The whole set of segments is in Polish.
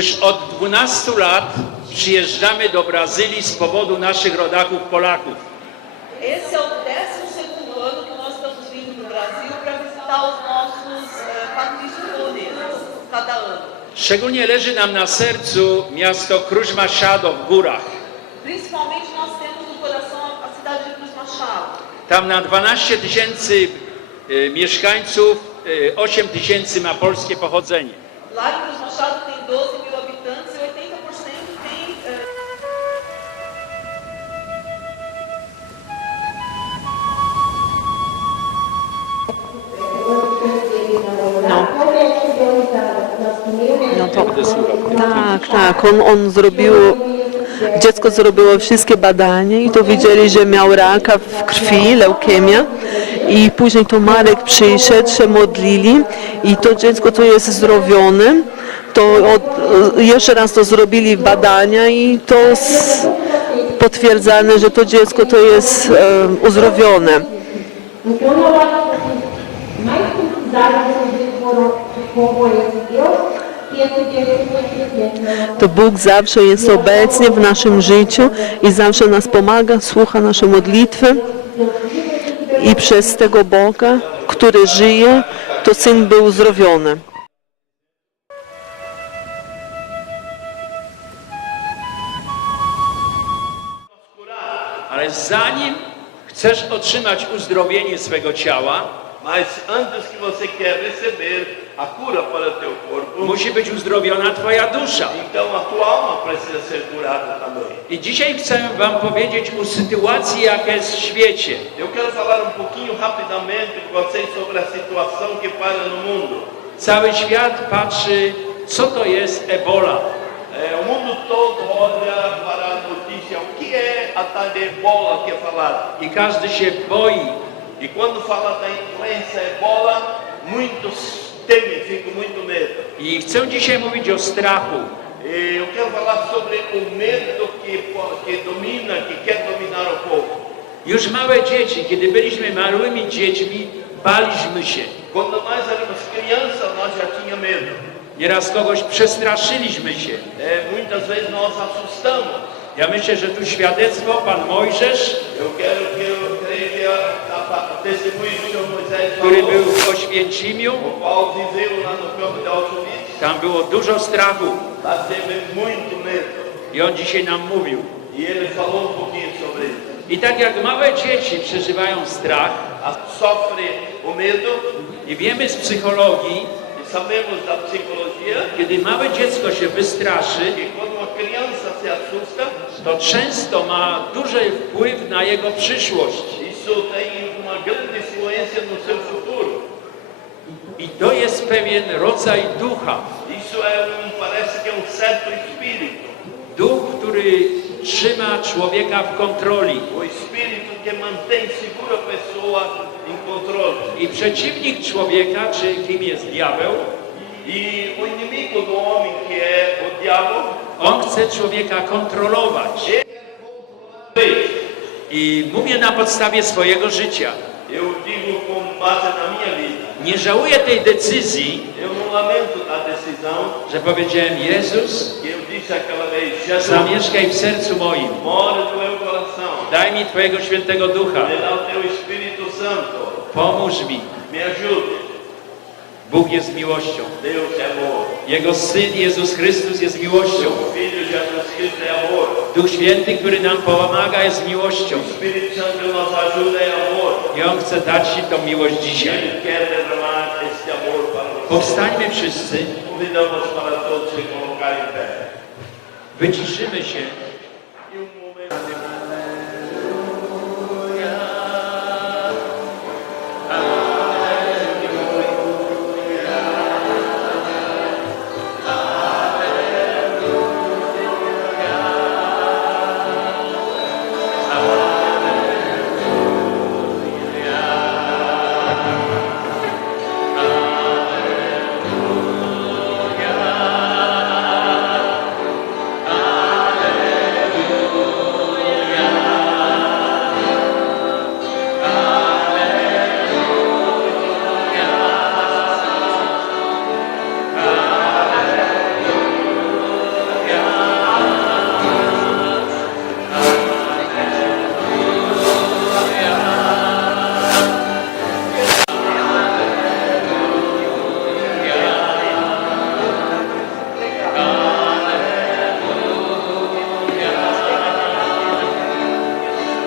Już od 12 lat przyjeżdżamy do Brazylii z powodu naszych rodaków Polaków. Esse é o 12 ano que nós estamos vindo para o Brasil para visitar os nossos patrícios poloneses, cada ano. Szczególnie leży nam na sercu miasto Cruz Machado w górach. Principalmente nós temos no coração a cidade de Cruz Machado. Tam na 12 tysięcy y, mieszkańców y, 8 tysięcy ma polskie pochodzenie. Lá em Cruz Machado tem 12 tak, tak. On, on zrobił, dziecko zrobiło wszystkie badania i to widzieli, że miał raka w krwi, leukemię. I później to Marek przyszedł, się modlili i to dziecko to jest zdrowione. To od, jeszcze raz to zrobili badania i to potwierdzane, że to dziecko to jest e, uzdrowione. To Bóg zawsze jest obecny w naszym życiu i zawsze nas pomaga, słucha nasze modlitwy. I przez tego Boga, który żyje, to syn był uzdrowiony. Ale zanim chcesz otrzymać uzdrowienie swego ciała, Mas antes que você quer receber a cura para teu corpo, musi być uzdrowiona twoja dusza. então a tua alma precisa ser curada também. I dzisiaj chcę wam powiedzieć o sytuacji, jaka jest w świecie. Eu quero falar um pouquinho rapidamente com vocês sobre a situação que para no mundo. Cały świat patrzy, co to jest Ebola. É, o mundo todo olha para a notícia o que é a tal de ebola que é falada. I każdy się boi. E quando fala da doença ebola, muitos muito medo. I chcę dzisiaj mówić o strachu. E eu quero falar sobre o medo que, domina, que quer dominar o povo. Już małe dzieci, kiedy byliśmy małymi dziećmi, baliśmy się. Quando nós éramos crianças, nós já tínhamos medo. Nieraz kogoś przestraszyliśmy się. É, muitas vezes nós assustamos. Ja myślę, że tu świadectwo, pan Mojżesz, Eu quero que eu który był w Oświęcimiu, tam było dużo strachu. I on dzisiaj nam mówił. I tak jak małe dzieci przeżywają strach, i wiemy z psychologii, kiedy małe dziecko się wystraszy, to często ma duży wpływ na jego przyszłość. Isso tem uma grande influência no seu futuro. I to jest pewien rodzaj ducha. Isso é um, parece que é um certo espírito. Duch, który trzyma człowieka w kontroli. O espírito que mantém segura a pessoa em controle. I przeciwnik człowieka, czy kim jest diabeł, E o inimigo do homem, que é o diabo, on chce człowieka kontrolować. I mówię na podstawie swojego życia. Nie żałuję tej decyzji, że powiedziałem Jezus, zamieszkaj w sercu moim. Daj mi Twojego świętego ducha. Pomóż mi. Bóg jest miłością. Jego Syn Jezus Chrystus jest miłością. Duch Święty, który nam pomaga, jest miłością. I On chce dać Ci tą miłość dzisiaj. Powstańmy wszyscy, wyciszymy się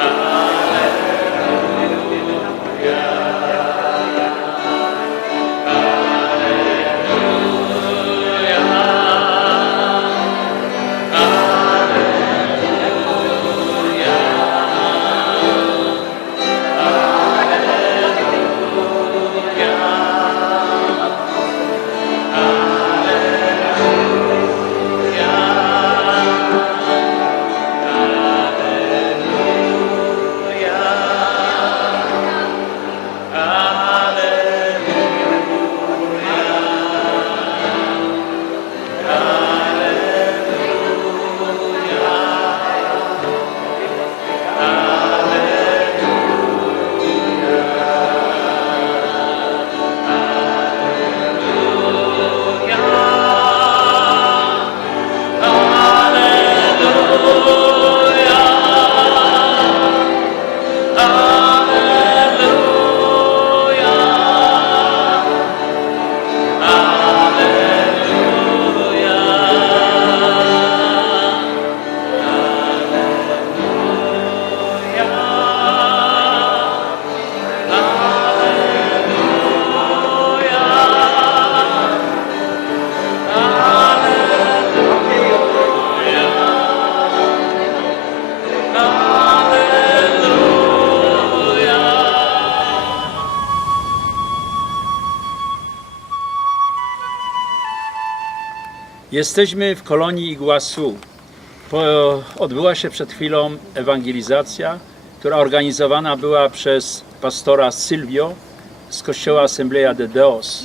나 Jesteśmy w kolonii Iguazu. Po, odbyła się przed chwilą ewangelizacja, która organizowana była przez pastora Silvio z kościoła Asamblea de Deos.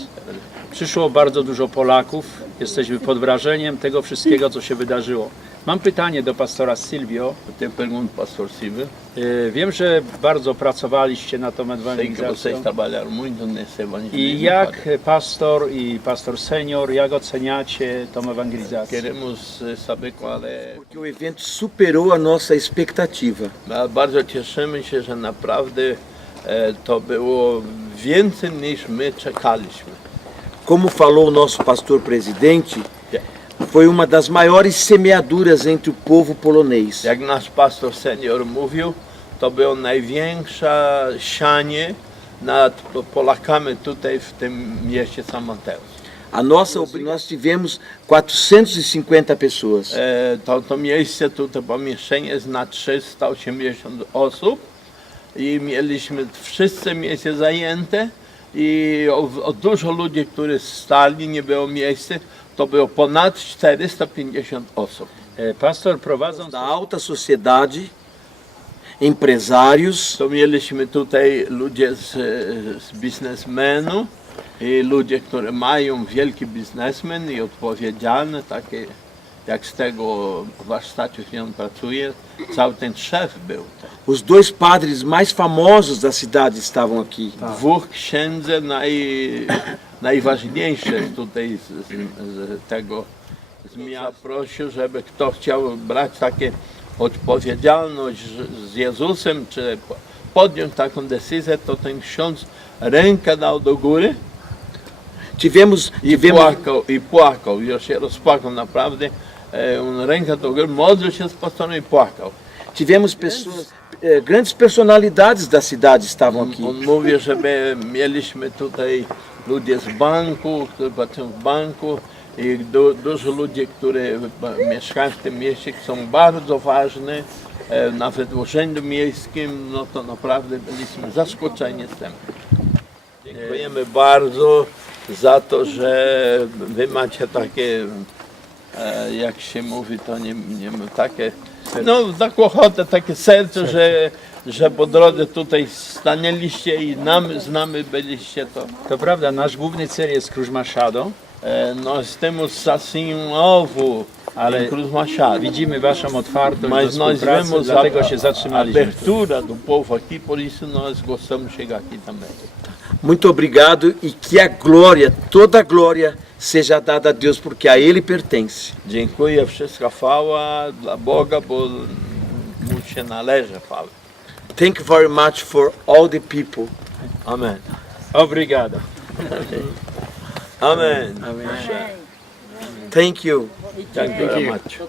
Przyszło bardzo dużo Polaków. Jesteśmy pod wrażeniem tego wszystkiego, co się wydarzyło. Mam pytanie do pastora Silvio. Eu te pergunto, pastor Silvio, Y, Wiem, że bardzo pracowaliście nad tą sei que ewangelizacją. vocês trabalharam muito nesse evangelismo. I jak pastor i pastor senior, jak oceniacie tą ewangelizację? Queremos eh, saber qual é. Porque o evento superou a nossa expectativa. Bardzo cieszymy się, że naprawdę e, to było więcej niż my czekaliśmy. Como falou o nosso pastor presidente, foi uma das maiores semeaduras entre o povo polonês. Jak nasz pastor senior mówił, to było największe sianie nad Polakami tutaj w tym mieście San Mateusz. A nossa, nós tivemos 450 pessoas. E, to, to miejsce tutaj, pomieszczenie jest na 380 osób i mieliśmy wszyscy miejsca zajęte i o, o dużo ludzi, którzy stali, nie było miejsca, to było ponad 450 osób. E, Pastor prowadząc Da alta sociedade, empresários, To mieliśmy tutaj ludzie z, z biznesmenów i ludzie, którzy mają wielki biznesmen i odpowiedzialne, takie jak z tego warsztatu, on pracuje, cały ten szef był. os dois padres mais famosos da cidade estavam aqui. Dwóch księdze naj, najważniejszych tutaj z, z, z tego z miasta prosił, żeby kto chciał brać takie odpowiedzialność z- Jezusem, czy po- podjąć taką decyzję, to ten ksiądz rękę dał do góry Tivemos, tivemos, płakał, i płakał, już się rozpłakał naprawdę. E, on rękę do góry, modlił się z pastorem i płakał. tivemos pessoas, eh, grandes personalidades da cidade estavam aqui. On mówi, żeby mieliśmy tutaj ludzie z banku, którzy pracują w banku i du, dużo ludzi, którzy mieszkają w tym mieście, są bardzo ważne, e, nawet w urzędu miejskim, no to naprawdę byliśmy zaskoczeni z tym. Dziękujemy bardzo za to, że wy macie takie, jak się mówi, to nie, nie takie, no taką ochotę, takie serce, że, że po drodze tutaj stanęliście i nam, z nami byliście to. To prawda, nasz główny cel jest Cruz Machado. E, nós temos assim um alvo Ale em Cruz Machado. Widzimy Waszą otwartość Mas do nós współpracy, vemos a, dlatego się a zatrzymaliśmy. tu. abertura do povo aqui, por isso nós gostamos de chegar aqui também. Muito obrigado e que a glória, toda a glória, seja dada a Deus, porque a Ele pertence. Dziękuję, wszystka chwała dla Boga, bo mu się należy chwała. Thank you very much for all the people. Amen. Obrigado. Amen. Thank you. Thank you very much.